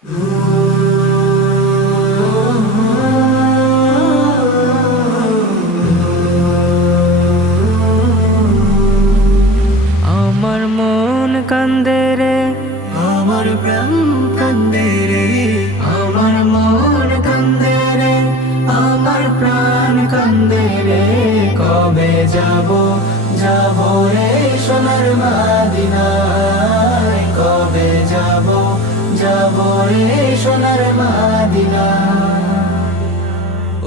আমার মন কান্দে রে। আমার প্রাণ কান্দে রে। আমার মন কান্দে রে। আমার প্রাণ কান্দে রে। কবে যাব? যাব রে সোনার মাদিনায় সোনার মাদিনায়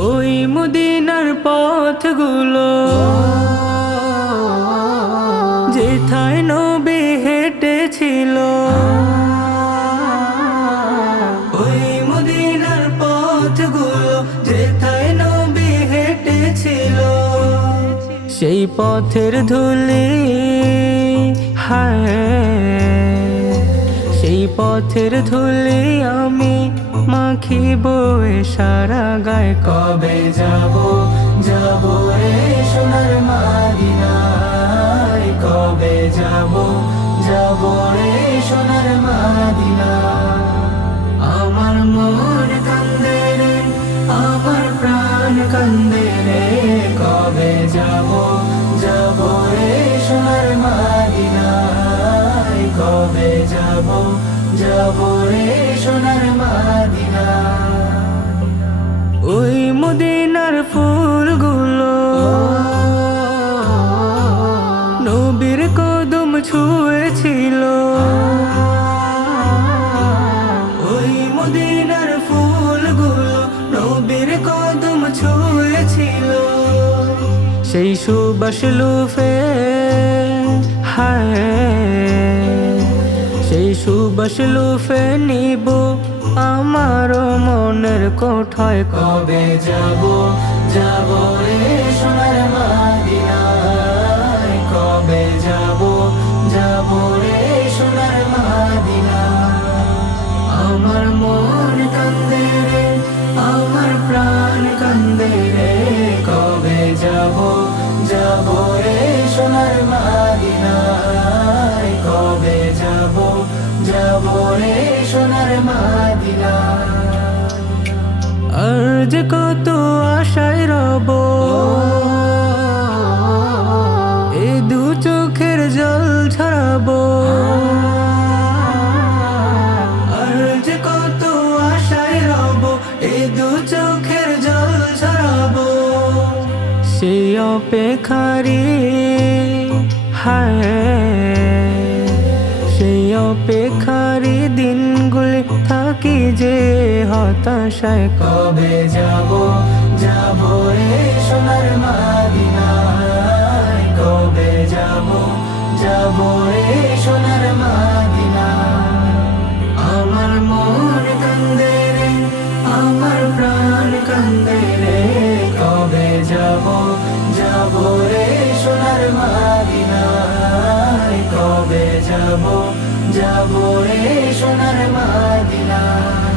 ওই মদিনার পথগুলো যেথায় নবী হেঁটেছিল। ওই পথগুলো সেই পথের ধুলি হায় পথের ধুলে আমি মাখিব সারা গায়ে। কবে যাব যাব রে সোনার মাদিনায়? কবে যাব যাব রে সোনার মাদিনায়? আমার মন কান্দে রে, আমার প্রাণ কান্দে রে। কবে যাব যাব রে সোনার ওই মদিনার ফুলগুলো নবীর কদম ওই নবীর কদম ছুঁয়েছিল। সেই সুবাস লুফে, হায় সুবাস লুফে নিব। আমার মনের কোঠায় কবে যাব? যাব রে সোনার মাদিনায়। কবে যাব? যাব রে সোনার মাদিনায়। আমার মন কান্দে রে, আমার প্রাণ কান্দে রে। কবে যাব? যাব রে সোনার মাদিনায়। যাব রে সোনার মাদিনায় আর যে কত আশায় রব। এ দু চোখের জল ছড়াবো। আর জল সেই অপেক্ষারি হায়। অপেক্ষারি দিনগুলি থাকি যে হতাশায়। কবে যাব যাব রে সোনার মাদিনায়। কবে যাব যাব রে সোনার মাদিনায়। আমার মন কান্দে রে, আমার প্রাণ কান্দে রে। কবে যাব যাব রে সোনার মাদিনায়। কবে যাব যাব রে সোনার মাদিনায়